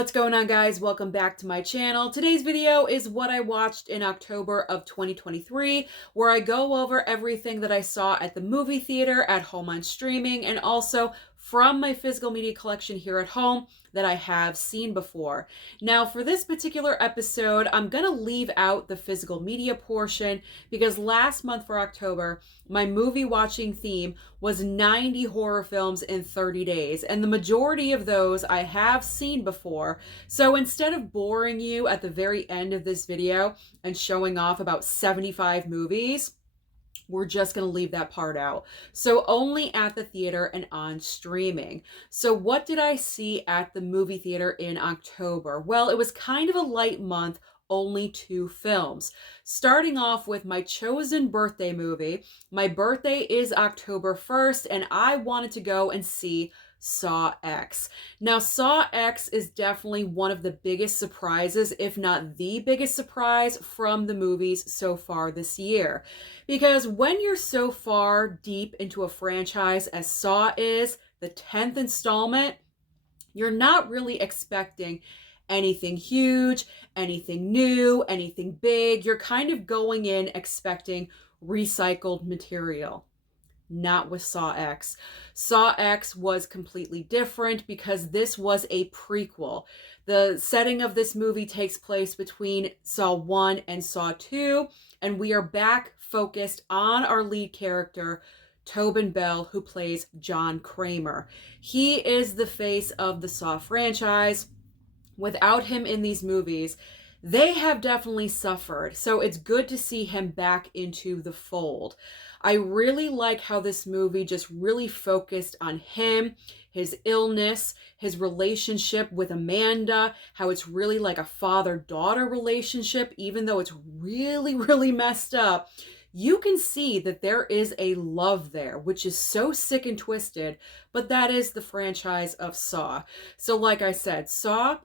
What's going on, guys? Welcome back to my channel. Today's video is what I watched in October of 2023, where I go over everything that I saw at the movie theater, at home on streaming, and also from my physical media collection here at home that I have seen before. Now, for this particular episode, I'm going to leave out the physical media portion because last month for October, my movie watching theme was 90 horror films in 30 days, and the majority of those I have seen before. So instead of boring you at the very end of this video and showing off about 75 movies, we're just going to leave that part out. So only at the theater and on streaming. So what did I see at the movie theater in October? Well, it was kind of a light month, only 2 films. Starting off with my chosen birthday movie. My birthday is October 1st, and I wanted to go and see Saw X. Now, Saw X is definitely one of the biggest surprises, if not the biggest surprise from the movies so far this year. Because when you're so far deep into a franchise as Saw is, the 10th installment, you're not really expecting anything huge, anything new, anything big. You're kind of going in expecting recycled material. Not with Saw X. Saw X was completely different because this was a prequel. The setting of this movie takes place between Saw 1 and Saw 2, and we are back focused on our lead character, Tobin Bell, who plays John Kramer. He is the face of the Saw franchise. Without him in these movies, they have definitely suffered. So it's good to see him back into the fold. I really like how this movie just really focused on him, his illness, his relationship with Amanda, how it's really like a father-daughter relationship, even though it's really, really messed up. You can see that there is a love there, which is so sick and twisted, but that is the franchise of Saw. So like I said, Saw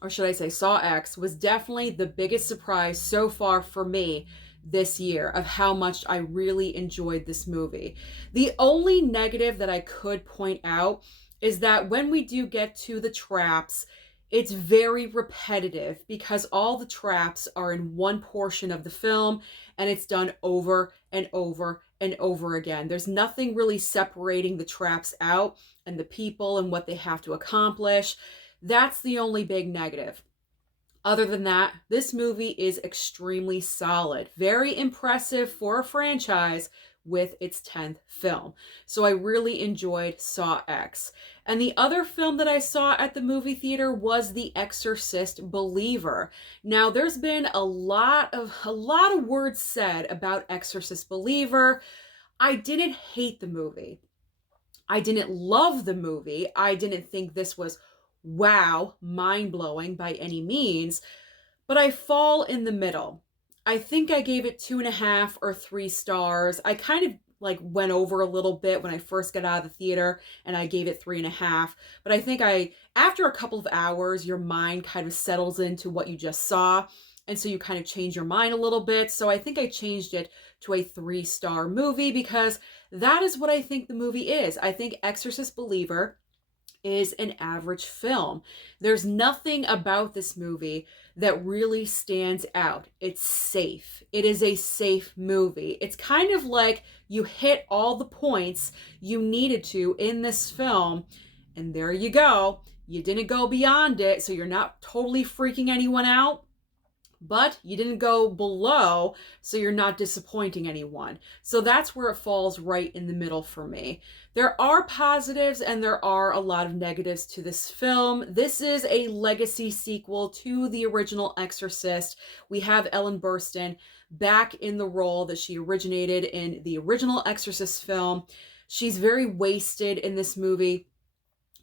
X was definitely the biggest surprise so far for me this year of how much I really enjoyed this movie. The only negative that I could point out is that when we do get to the traps, it's very repetitive because all the traps are in one portion of the film and it's done over and over and over again. There's nothing really separating the traps out and the people and what they have to accomplish. That's the only big negative. Other than that, this movie is extremely solid. Very impressive for a franchise with its 10th film. So I really enjoyed Saw X. And the other film that I saw at the movie theater was The Exorcist Believer. Now, there's been a lot of words said about Exorcist Believer. I didn't hate the movie. I didn't love the movie. I didn't think this was wow, mind-blowing by any means, but I fall in the middle. I think I gave it 2.5 or 3 stars. I kind of like went over a little bit when I first got out of the theater and I gave it 3.5. But I think after a couple of hours, your mind kind of settles into what you just saw. And so you kind of change your mind a little bit. So I think I changed it to a 3-star movie because that is what I think the movie is. I think Exorcist Believer is an average film. There's nothing about this movie that really stands out. It's safe. It is a safe movie. It's kind of like you hit all the points you needed to in this film, and there you go. You didn't go beyond it, so you're not totally freaking anyone out. But you didn't go below, so you're not disappointing anyone. So that's where it falls right in the middle for me. There are positives and there are a lot of negatives to this film. This is a legacy sequel to the original Exorcist. We have Ellen Burstyn back in the role that she originated in the original Exorcist film. She's very wasted in this movie.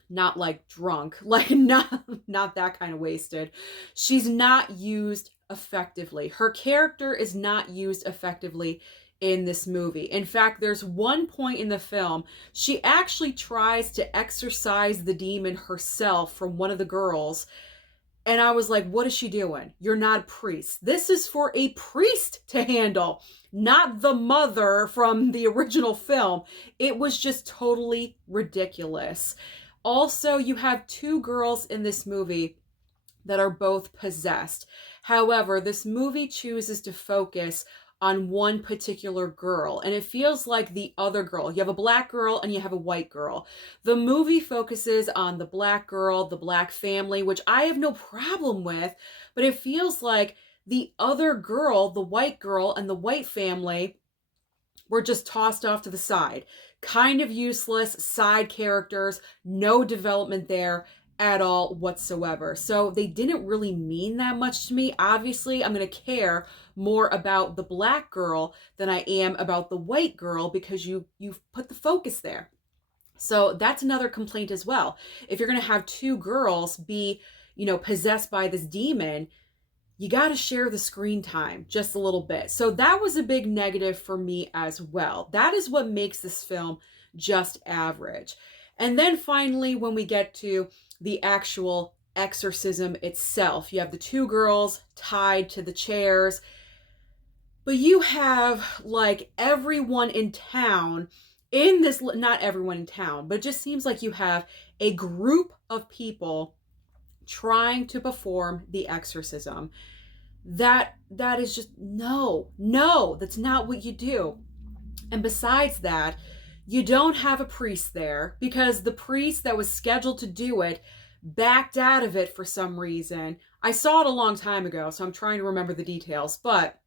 Not like drunk, like not that kind of wasted. She's not used effectively. Her character is not used effectively in this movie. In fact, there's one point in the film, she actually tries to exorcise the demon herself from one of the girls. And I was like, what is she doing? You're not a priest. This is for a priest to handle, not the mother from the original film. It was just totally ridiculous. Also, you have 2 girls in this movie that are both possessed. However, this movie chooses to focus on one particular girl, and it feels like the other girl. You have a black girl and you have a white girl. The movie focuses on the black girl, the black family, which I have no problem with, but it feels like the other girl, the white girl and the white family, were just tossed off to the side. Kind of useless side characters, no development there at all whatsoever. So they didn't really mean that much to me. Obviously, I'm going to care more about the black girl than I am about the white girl because you've put the focus there. So that's another complaint as well. If you're going to have two girls be, possessed by this demon, you got to share the screen time just a little bit. So that was a big negative for me as well. That is what makes this film just average. And then finally, when we get to the actual exorcism itself, you have the two girls tied to the chairs, but you have like everyone in town in this, not everyone in town, but it just seems like you have a group of people trying to perform the exorcism. That is just no, that's not what you do. And besides that, you don't have a priest there because the priest that was scheduled to do it backed out of it for some reason. I saw it a long time ago, so I'm trying to remember the details, but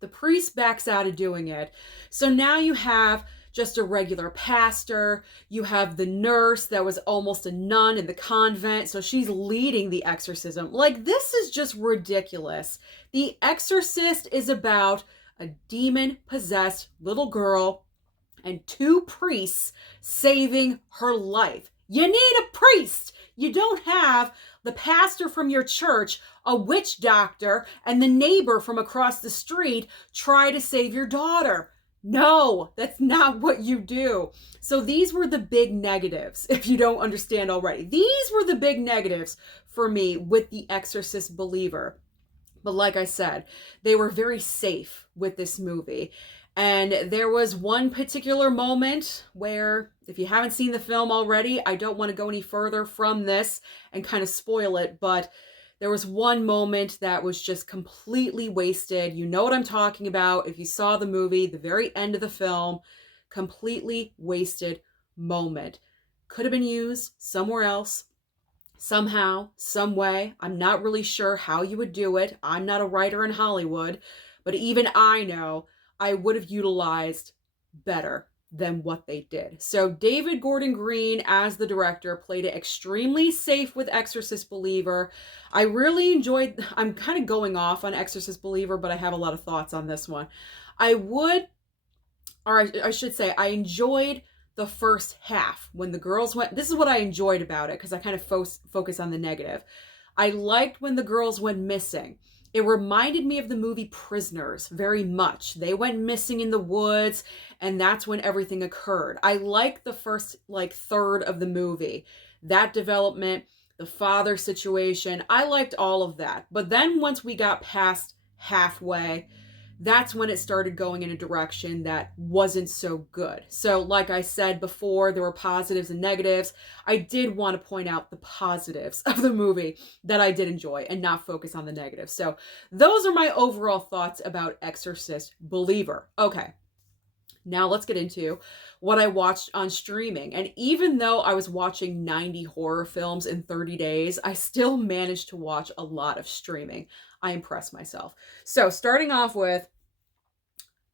the priest backs out of doing it. So now you have just a regular pastor. You have the nurse that was almost a nun in the convent, so she's leading the exorcism. Like, this is just ridiculous. The Exorcist is about a demon-possessed little girl and two priests saving her life. You need a priest. You don't have the pastor from your church, a witch doctor, and the neighbor from across the street try to save your daughter. No, that's not what you do. So these were the big negatives, if you don't understand already. These were the big negatives for me with The Exorcist Believer. But like I said, they were very safe with this movie. And there was one particular moment where, if you haven't seen the film already, I don't want to go any further from this and kind of spoil it, but there was one moment that was just completely wasted. You know what I'm talking about. If you saw the movie, the very end of the film, completely wasted moment. Could have been used somewhere else, somehow, some way. I'm not really sure how you would do it. I'm not a writer in Hollywood, but even I know I would have utilized better than what they did. So David Gordon Green, as the director, played it extremely safe with Exorcist Believer. I really enjoyed, I'm kind of going off on Exorcist Believer, but I have a lot of thoughts on this one. I should say, I enjoyed the first half when the girls went, this is what I enjoyed about it, because I kind of focus on the negative. I liked when the girls went missing. It reminded me of the movie Prisoners very much. They went missing in the woods, and that's when everything occurred. I liked the first, third of the movie. That development, the father situation, I liked all of that. But then once we got past halfway, that's when it started going in a direction that wasn't so good. So like I said before, there were positives and negatives. I did want to point out the positives of the movie that I did enjoy and not focus on the negatives. So those are my overall thoughts about Exorcist Believer. Okay, now let's get into what I watched on streaming. And even though I was watching 90 horror films in 30 days, I still managed to watch a lot of streaming. I impressed myself. So starting off with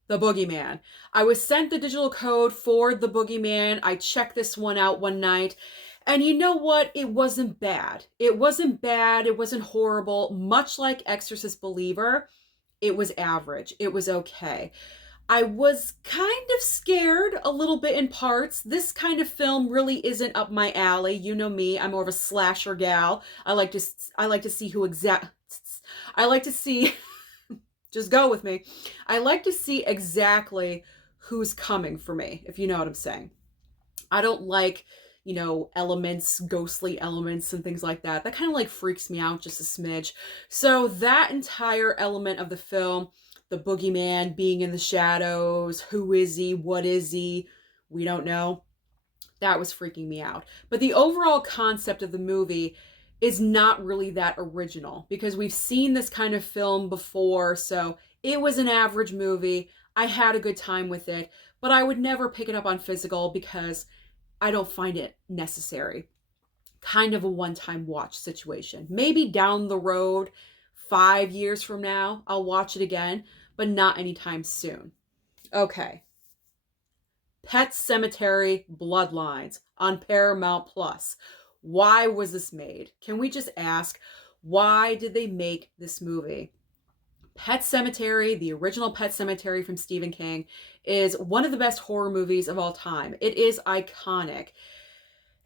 The Boogeyman. I was sent the digital code for The Boogeyman. I checked this one out one night. And you know what? It wasn't bad. It wasn't bad. It wasn't horrible. Much like Exorcist Believer, it was average. It was okay. I was kind of scared a little bit in parts. This kind of film really isn't up my alley. You know me. I'm more of a slasher gal. I like to see just go with me. I like to see exactly who's coming for me, if you know what I'm saying. I don't like, elements, ghostly elements and things like that. That kind of freaks me out just a smidge. So that entire element of the film, the boogeyman being in the shadows, who is he, what is he, we don't know. That was freaking me out. But the overall concept of the movie is not really that original because we've seen this kind of film before. So it was an average movie. I had a good time with it, but I would never pick it up on physical because I don't find it necessary. Kind of a one-time watch situation. Maybe down the road, 5 years from now, I'll watch it again, but not anytime soon. Okay. Pet Sematary Bloodlines on Paramount Plus. Why was this made? Can we just ask, why did they make this movie? Pet Sematary, the original Pet Sematary from Stephen King, is one of the best horror movies of all time. It is iconic.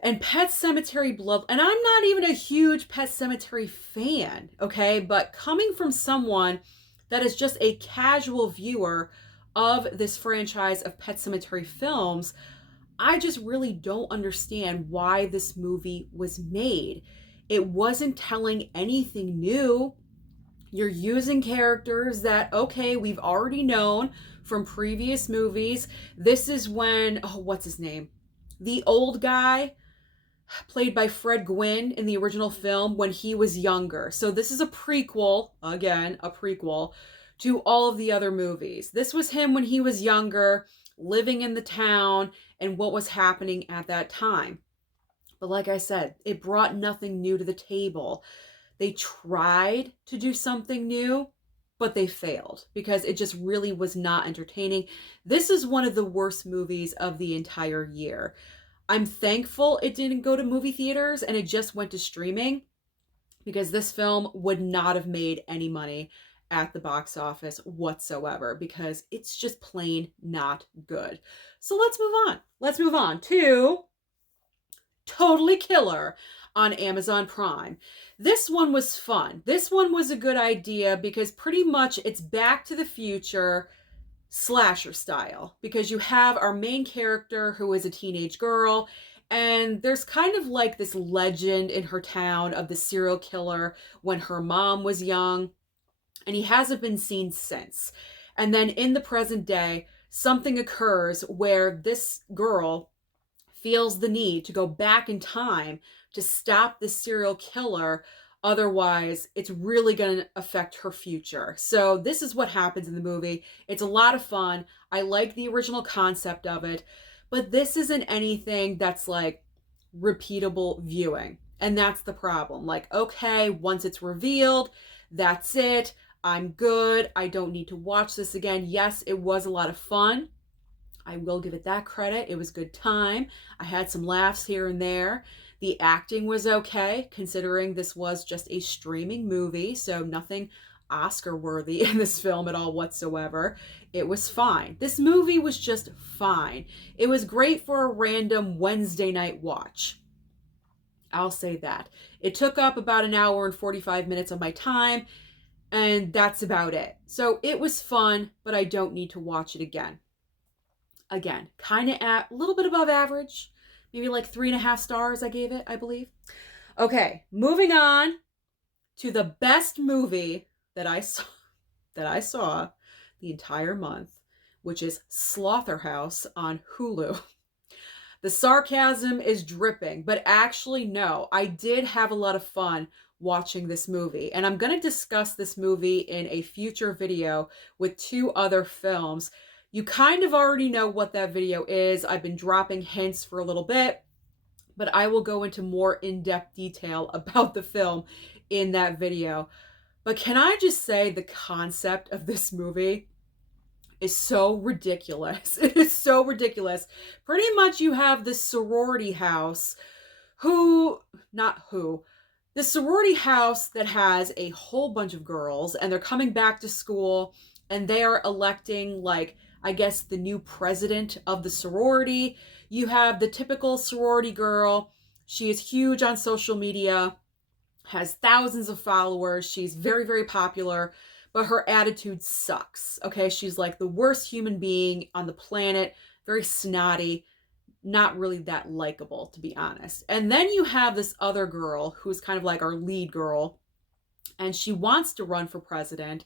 And Pet Sematary Blood, and I'm not even a huge Pet Sematary fan, okay? But coming from someone that is just a casual viewer of this franchise of Pet Sematary films, I just really don't understand why this movie was made. It wasn't telling anything new. You're using characters that, okay, we've already known from previous movies. This is when, oh, what's his name? The old guy played by Fred Gwynn in the original film when he was younger. So this is a prequel, again, a prequel to all of the other movies. This was him when he was younger, living in the town, and what was happening at that time. But like I said, it brought nothing new to the table. They tried to do something new, but they failed because it just really was not entertaining. This is one of the worst movies of the entire year. I'm thankful it didn't go to movie theaters and it just went to streaming because this film would not have made any money at the box office whatsoever because it's just plain not good. So let's move on. Let's move on to Totally Killer on Amazon Prime. This one was fun. This one was a good idea because pretty much it's Back to the Future slasher style because you have our main character who is a teenage girl and there's kind of like this legend in her town of the serial killer when her mom was young and he hasn't been seen since. And then in the present day, something occurs where this girl feels the need to go back in time to stop the serial killer. Otherwise, it's really going to affect her future. So this is what happens in the movie. It's a lot of fun. I like the original concept of it, but this isn't anything that's like repeatable viewing. And that's the problem. Like, okay, once it's revealed, that's it. I'm good. I don't need to watch this again. Yes, it was a lot of fun. I will give it that credit. It was a good time. I had some laughs here and there. The acting was okay, considering this was just a streaming movie, so nothing Oscar worthy in this film at all whatsoever. It was fine. This movie was just fine. It was great for a random Wednesday night watch. I'll say that. It took up about an hour and 45 minutes of my time, and that's about it. So it was fun, but I don't need to watch it again. Again, kind of at a little bit above average. Maybe like 3.5 stars I gave it, I believe. Okay, moving on to the best movie that I saw the entire month, which is Slotherhouse on Hulu. The sarcasm is dripping, but actually no, I did have a lot of fun watching this movie. And I'm going to discuss this movie in a future video with 2 other films. You kind of already know what that video is. I've been dropping hints for a little bit, but I will go into more in-depth detail about the film in that video. But can I just say the concept of this movie is so ridiculous. It is so ridiculous. Pretty much you have this sorority house the sorority house that has a whole bunch of girls and they're coming back to school and they are electing like, I guess, the new president of the sorority. You have the typical sorority girl. She is huge on social media, has thousands of followers. She's very, very popular, but her attitude sucks. Okay, she's like the worst human being on the planet, very snotty, not really that likable, to be honest. And then you have this other girl who's kind of like our lead girl, and she wants to run for president,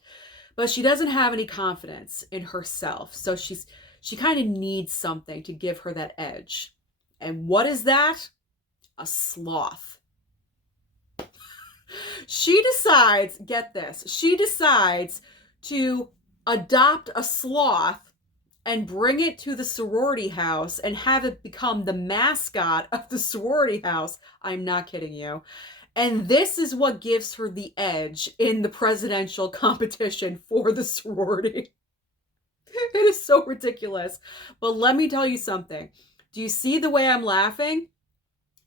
but she doesn't have any confidence in herself. So she kind of needs something to give her that edge. And what is that? A sloth. She decides, get this, she decides to adopt a sloth and bring it to the sorority house and have it become the mascot of the sorority house. I'm not kidding you. And this is what gives her the edge in the presidential competition for the sorority. It is so ridiculous. But let me tell you something. Do you see the way I'm laughing?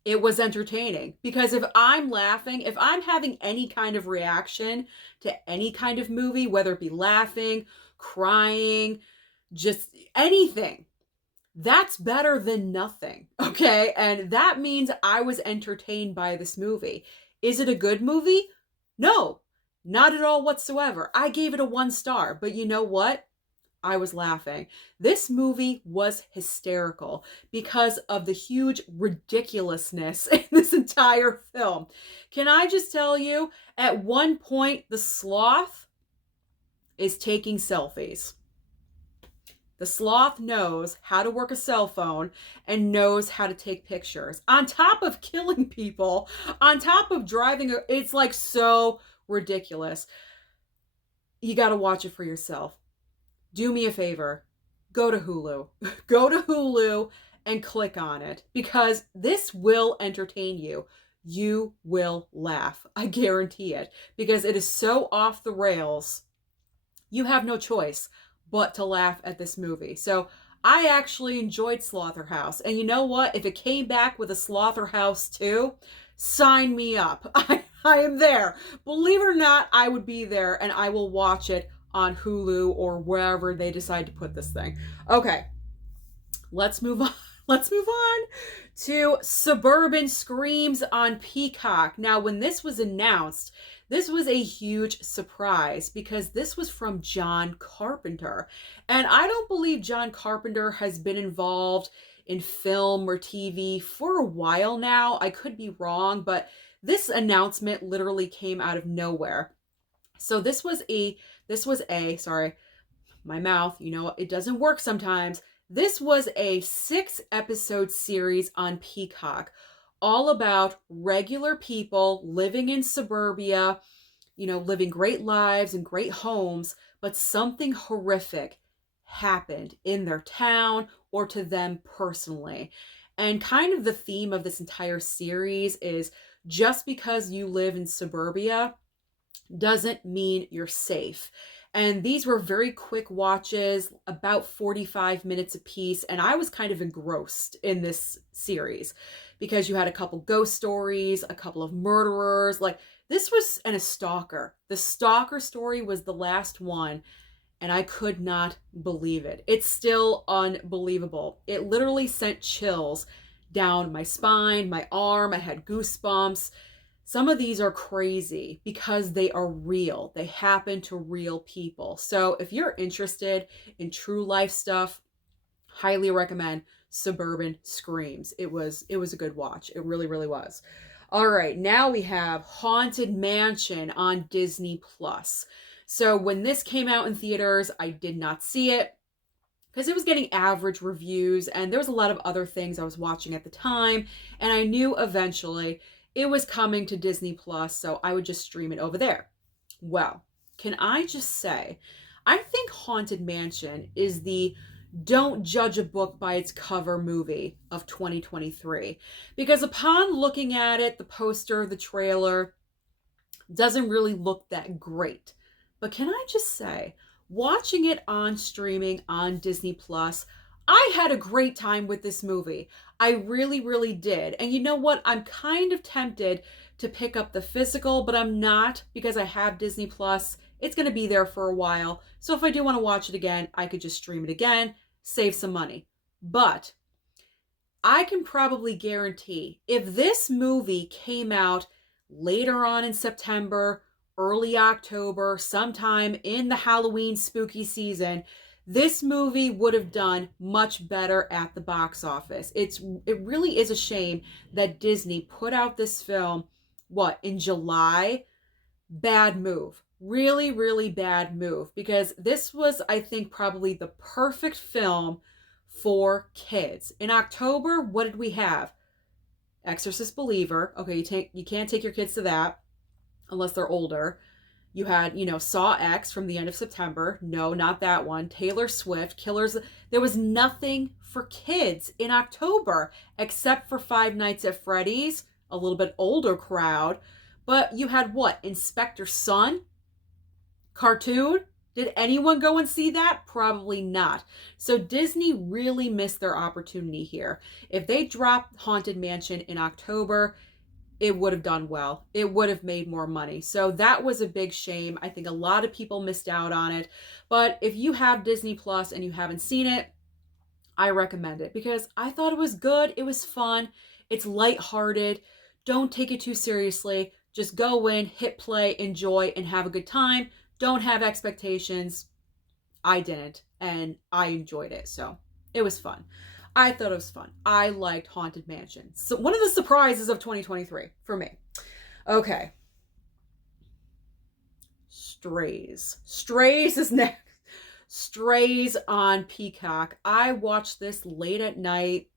It was entertaining, because if I'm laughing, if I'm having any kind of reaction to any kind of movie, whether it be laughing, crying, just anything, that's better than nothing. Okay. And that means I was entertained by this movie. Is it a good movie? No, not at all whatsoever. I gave it a 1 star, but you know what? I was laughing. This movie was hysterical because of the huge ridiculousness in this entire film. Can I just tell you, at one point, the sloth is taking selfies. The sloth knows how to work a cell phone and knows how to take pictures. On top of killing people, on top of driving, it's like so ridiculous. You got to watch it for yourself. Do me a favor, go to Hulu. Go to Hulu and click on it, because this will entertain you. You will laugh. I guarantee it, because it is so off the rails. You have no choice but to laugh at this movie. So I actually enjoyed Slotherhouse. And you know what? If it came back with a Slotherhouse 2, sign me up. I am there. Believe it or not, I would be there, and I will watch it on Hulu or wherever they decide to put this thing. Okay, let's move on. Let's move on to Suburban Screams on Peacock. Now, when this was announced, this was a huge surprise because this was from John Carpenter. And I don't believe John Carpenter has been involved in film or TV for a while now. I could be wrong, but this announcement literally came out of nowhere. So this was a, sorry, my mouth, you know, it doesn't work sometimes. This was a 6-episode series on Peacock, all about regular people living in suburbia, you know, living great lives and great homes, but something horrific happened in their town or to them personally. And kind of the theme of this entire series is, just because you live in suburbia doesn't mean you're safe. And these were very quick watches, about 45 minutes apiece. And I was kind of engrossed in this series because you had a couple ghost stories, a couple of murderers. Like, this was, and a stalker. The stalker story was the last one, and I could not believe it. It's still unbelievable. It literally sent chills down my spine, my arm. I had goosebumps. Some of these are crazy because they are real. They happen to real people. So if you're interested in true life stuff, highly recommend Suburban Screams. It was a good watch. It really, really was. All right, now we have Haunted Mansion on Disney Plus. So when this came out in theaters, I did not see it because it was getting average reviews, and there was a lot of other things I was watching at the time, and I knew eventually it was coming to Disney Plus, so I would just stream it over there. Well, can I just say, I think Haunted Mansion is the don't judge a book by its cover movie of 2023. Because upon looking at it, the poster, the trailer, doesn't really look that great. But can I just say, watching it on streaming on Disney Plus, I had a great time with this movie. I really, really did. And you know what? I'm kind of tempted to pick up the physical, but I'm not, because I have Disney Plus. It's going to be there for a while. So if I do want to watch it again, I could just stream it again, save some money. But I can probably guarantee if this movie came out later on in September, early October, sometime in the Halloween spooky season, this movie would have done much better at the box office. It really is a shame that Disney put out this film, in July? Bad move. Really, really bad move. Because this was, I think, probably the perfect film for kids. In October, what did we have? Exorcist Believer. Okay, you can't take your kids to that. unless they're older. You had, Saw X from the end of September. No, not that one. Taylor Swift, Killers. There was nothing for kids in October except for Five Nights at Freddy's, a little bit older crowd. But you had what? Inspector Sun? Cartoon? Did anyone go and see that? Probably not. So Disney really missed their opportunity here. If they dropped Haunted Mansion in October, it would have done well. It would have made more money. So that was a big shame. I think a lot of people missed out on it. But if you have Disney Plus and you haven't seen it, I recommend it because I thought it was good. It was fun. It's lighthearted. Don't take it too seriously. Just go in, hit play, enjoy, and have a good time. Don't have expectations. I didn't, and I enjoyed it. So it was fun. I thought it was fun. I liked Haunted Mansion. So one of the surprises of 2023 for me. Okay. Strays. Strays is next. Strays on Peacock. I watched this late at night,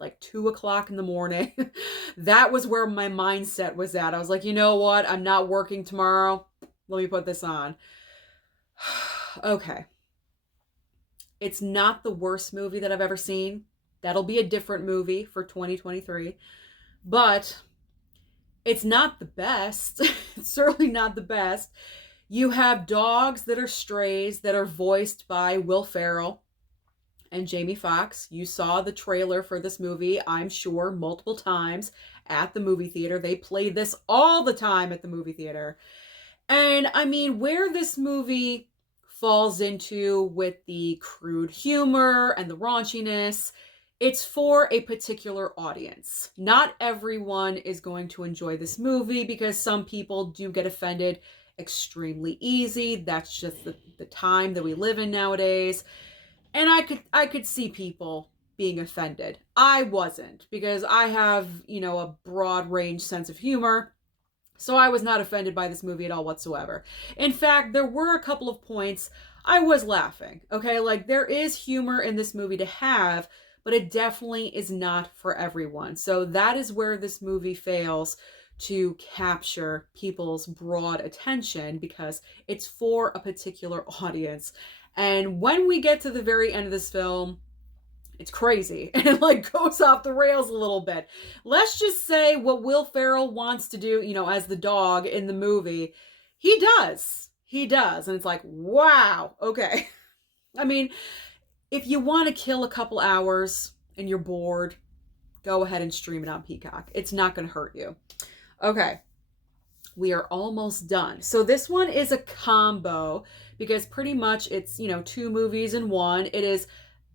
like 2 o'clock in the morning. That was where my mindset was at. I was like, you know what? I'm not working tomorrow. Let me put this on. Okay. It's not the worst movie that I've ever seen. That'll be a different movie for 2023. But it's not the best. It's certainly not the best. You have dogs that are strays that are voiced by Will Ferrell and Jamie Foxx. You saw the trailer for this movie, I'm sure, multiple times at the movie theater. They play this all the time at the movie theater. And I mean, where this movie falls into with the crude humor and the raunchiness, it's for a particular audience. Not everyone is going to enjoy this movie because some people do get offended extremely easy. That's just the time that we live in nowadays. And I could see people being offended. I wasn't, because I have, a broad range sense of humor. So I was not offended by this movie at all whatsoever. In fact, there were a couple of points I was laughing. Okay, like there is humor in this movie to have, but it definitely is not for everyone. So that is where this movie fails to capture people's broad attention, because it's for a particular audience. And when we get to the very end of this film, it's crazy, and it like goes off the rails a little bit. Let's just say what Will Ferrell wants to do, as the dog in the movie, he does. And it's like, wow, okay. I mean, if you want to kill a couple hours and you're bored, go ahead and stream it on Peacock. It's not going to hurt you. Okay. We are almost done. So this one is a combo because pretty much it's, 2 movies in one. It is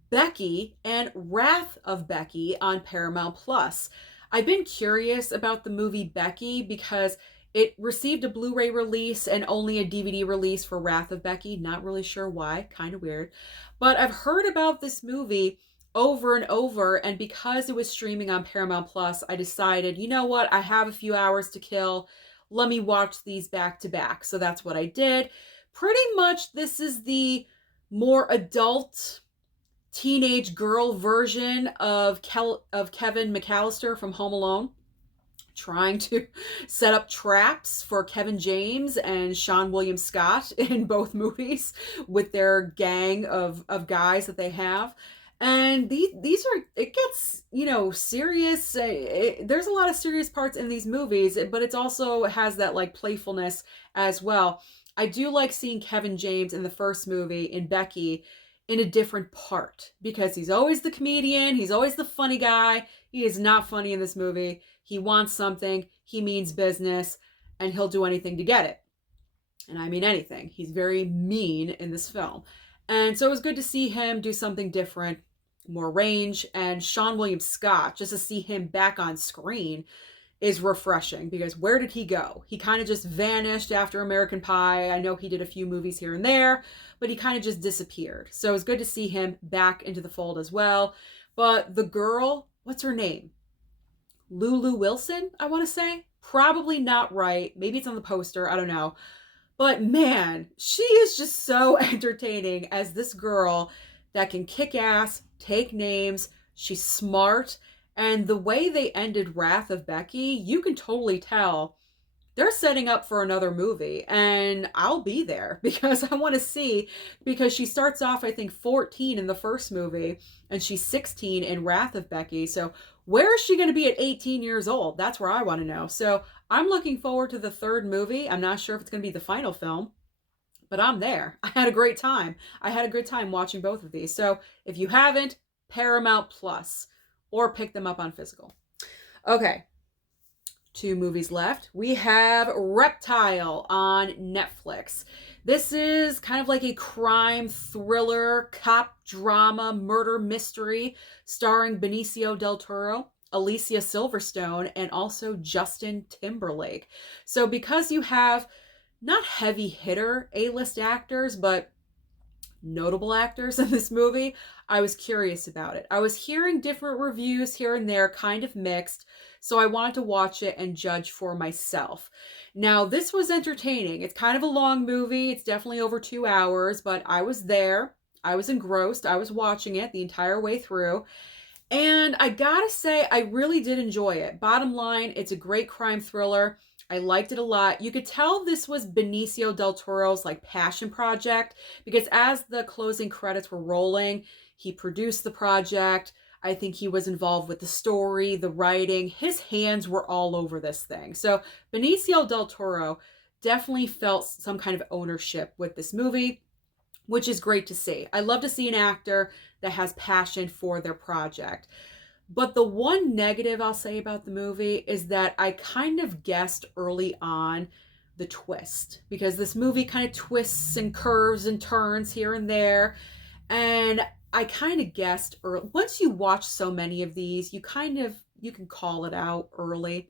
Becky and Wrath of Becky on Paramount Plus. I've been curious about the movie Becky because it received a Blu-ray release and only a DVD release for Wrath of Becky. Not really sure why, kind of weird. But I've heard about this movie over and over, and because it was streaming on Paramount Plus, I decided, you know what, I have a few hours to kill. Let me watch these back to back. So that's what I did. Pretty much this is the more adult teenage girl version of Kevin McAllister from Home Alone, trying to set up traps for Kevin James and Sean William Scott in both movies with their gang of guys that they have. And these are, it gets, serious. There's a lot of serious parts in these movies, but it also has that like playfulness as well. I do like seeing Kevin James in the first movie in Becky in a different part, because he's always the comedian. He's always the funny guy. He is not funny in this movie. He wants something. He means business, and he'll do anything to get it. And I mean anything. He's very mean in this film. And so it was good to see him do something different, more range. And Sean William Scott, just to see him back on screen is refreshing, because where did he go? He kind of just vanished after American Pie. I know he did a few movies here and there, but he kind of just disappeared. So it was good to see him back into the fold as well. But the girl, what's her name? Lulu Wilson, I want to say. Probably not right. Maybe it's on the poster. I don't know. But man, she is just so entertaining as this girl that can kick ass, take names. She's smart. And the way they ended Wrath of Becky, you can totally tell they're setting up for another movie, and I'll be there because I want to see, because she starts off, I think, 14 in the first movie, and she's 16 in Wrath of Becky. So where is she going to be at 18 years old? That's where I want to know. So I'm looking forward to the third movie. I'm not sure if it's going to be the final film, but I'm there. I had a great time. I had a good time watching both of these. So if you haven't, Paramount Plus, or pick them up on physical. Okay, 2 movies left. We have Reptile on Netflix. This is kind of like a crime thriller, cop drama, murder mystery starring Benicio del Toro, Alicia Silverstone, and also Justin Timberlake. So because you have not heavy hitter A-list actors, but notable actors in this movie, I was curious about it. I was hearing different reviews here and there, kind of mixed, so I wanted to watch it and judge for myself. Now, this was entertaining. It's kind of a long movie. It's definitely over 2 hours, but I was there. I was engrossed. I was watching it the entire way through. And I gotta say, I really did enjoy it. Bottom line, it's a great crime thriller. I liked it a lot. You could tell this was Benicio del Toro's like passion project, because as the closing credits were rolling, he produced the project. I think he was involved with the story, the writing. His hands were all over this thing. So Benicio del Toro definitely felt some kind of ownership with this movie, which is great to see. I love to see an actor that has passion for their project. But the one negative I'll say about the movie is that I kind of guessed early on the twist, because this movie kind of twists and curves and turns here and there. And I kind of guessed early. Once you watch so many of these, you can call it out early.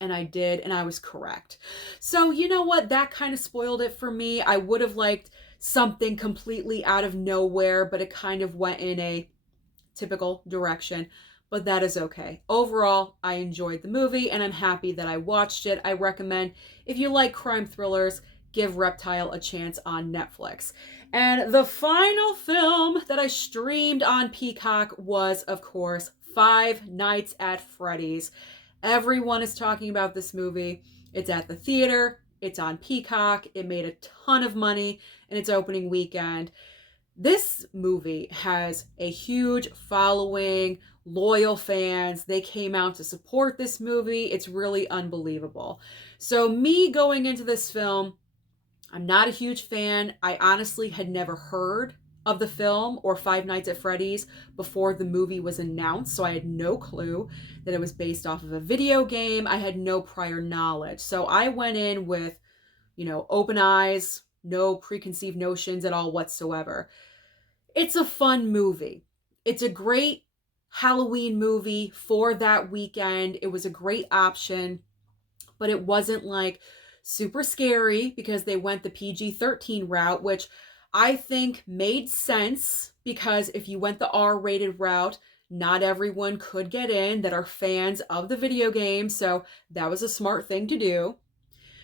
And I did, and I was correct. So you know what? That kind of spoiled it for me. I would have liked something completely out of nowhere, but it kind of went in a typical direction, but that is okay. Overall, I enjoyed the movie, and I'm happy that I watched it. I recommend, if you like crime thrillers, give Reptile a chance on Netflix. And the final film that I streamed on Peacock was, of course, Five Nights at Freddy's. Everyone is talking about this movie. It's at the theater. It's on Peacock. It made a ton of money in its opening weekend. This movie has a huge following, loyal fans. They came out to support this movie. It's really unbelievable. So me going into this film, I'm not a huge fan. I honestly had never heard of the film or Five Nights at Freddy's before the movie was announced, so I had no clue that it was based off of a video game. I had no prior knowledge. So I went in with, open eyes, no preconceived notions at all whatsoever. It's a fun movie. It's a great Halloween movie for that weekend. It was a great option, but it wasn't like super scary because they went the PG-13 route, which I think made sense, because if you went the R-rated route, not everyone could get in that are fans of the video game, so that was a smart thing to do.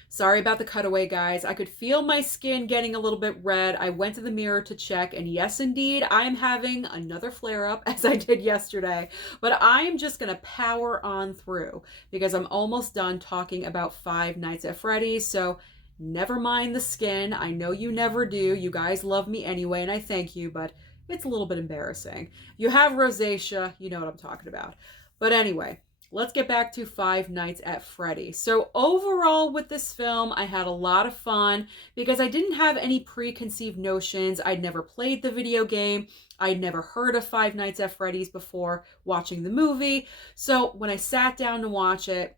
Sorry about the cutaway, guys. I could feel my skin getting a little bit red. I went to the mirror to check, and yes, indeed, I'm having another flare-up as I did yesterday. But I'm just going to power on through because I'm almost done talking about Five Nights at Freddy's. So never mind the skin. I know you never do. You guys love me anyway, and I thank you, but it's a little bit embarrassing. You have rosacea, you know what I'm talking about. But anyway, let's get back to Five Nights at Freddy's. So overall with this film, I had a lot of fun because I didn't have any preconceived notions. I'd never played the video game. I'd never heard of Five Nights at Freddy's before watching the movie. So when I sat down to watch it,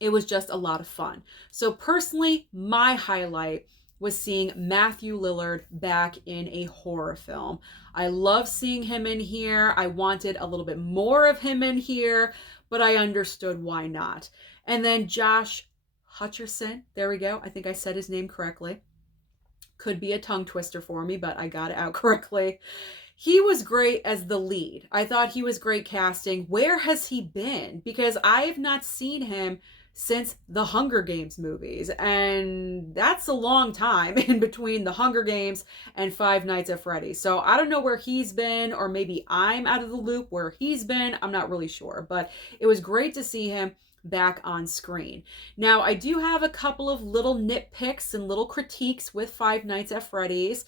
it was just a lot of fun. So personally, my highlight was seeing Matthew Lillard back in a horror film. I love seeing him in here. I wanted a little bit more of him in here, but I understood why not. And then Josh Hutcherson, there we go. I think I said his name correctly. Could be a tongue twister for me, but I got it out correctly. He was great as the lead. I thought he was great casting. Where has he been? Because I have not seen him since the Hunger Games movies, and that's a long time in between the Hunger Games and Five Nights at Freddy's. So I don't know where he's been, or maybe I'm out of the loop where he's been. I'm not really sure, but it was great to see him. back on screen. Now, I do have a couple of little nitpicks and little critiques with Five Nights at Freddy's.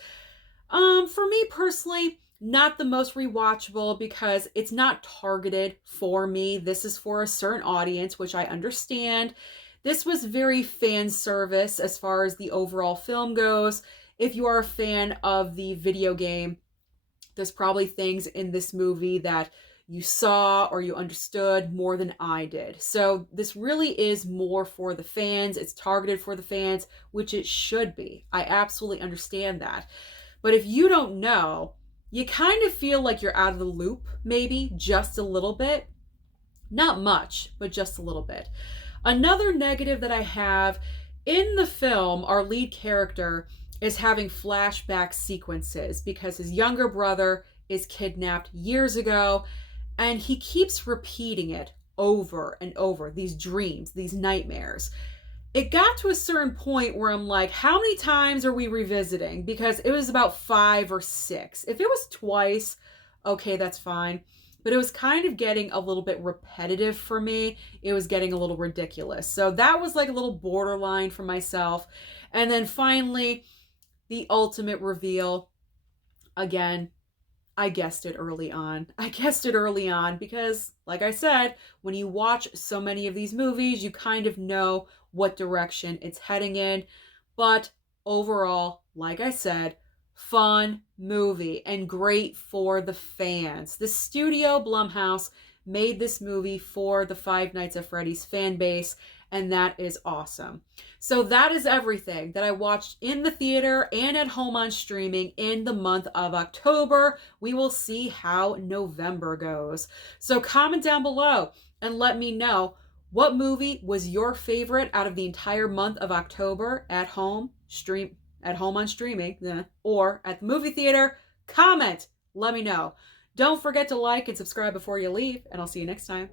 For me personally, not the most rewatchable because it's not targeted for me. This is for a certain audience, which I understand. This was very fan service as far as the overall film goes. If you are a fan of the video game, there's probably things in this movie that you saw or you understood more than I did. So this really is more for the fans. It's targeted for the fans, which it should be. I absolutely understand that. But if you don't know, you kind of feel like you're out of the loop, maybe just a little bit. Not much, but just a little bit. Another negative that I have in the film, our lead character is having flashback sequences because his younger brother is kidnapped years ago, and he keeps repeating it over and over, these dreams, these nightmares. It got to a certain point where I'm like, how many times are we revisiting? Because it was about 5 or 6. If it was twice, okay, that's fine. But it was kind of getting a little bit repetitive for me. It was getting a little ridiculous. So that was like a little borderline for myself. And then finally, the ultimate reveal. Again, I guessed it early on. I guessed it early on because, like I said, when you watch so many of these movies, you kind of know what direction it's heading in. But overall, like I said, fun movie and great for the fans. The studio, Blumhouse, made this movie for the Five Nights at Freddy's fan base, and that is awesome. So that is everything that I watched in the theater and at home on streaming in the month of October. We will see how November goes. So comment down below and let me know, what movie was your favorite out of the entire month of October at home on streaming, or at the movie theater? Comment, let me know. Don't forget to like and subscribe before you leave, and I'll see you next time.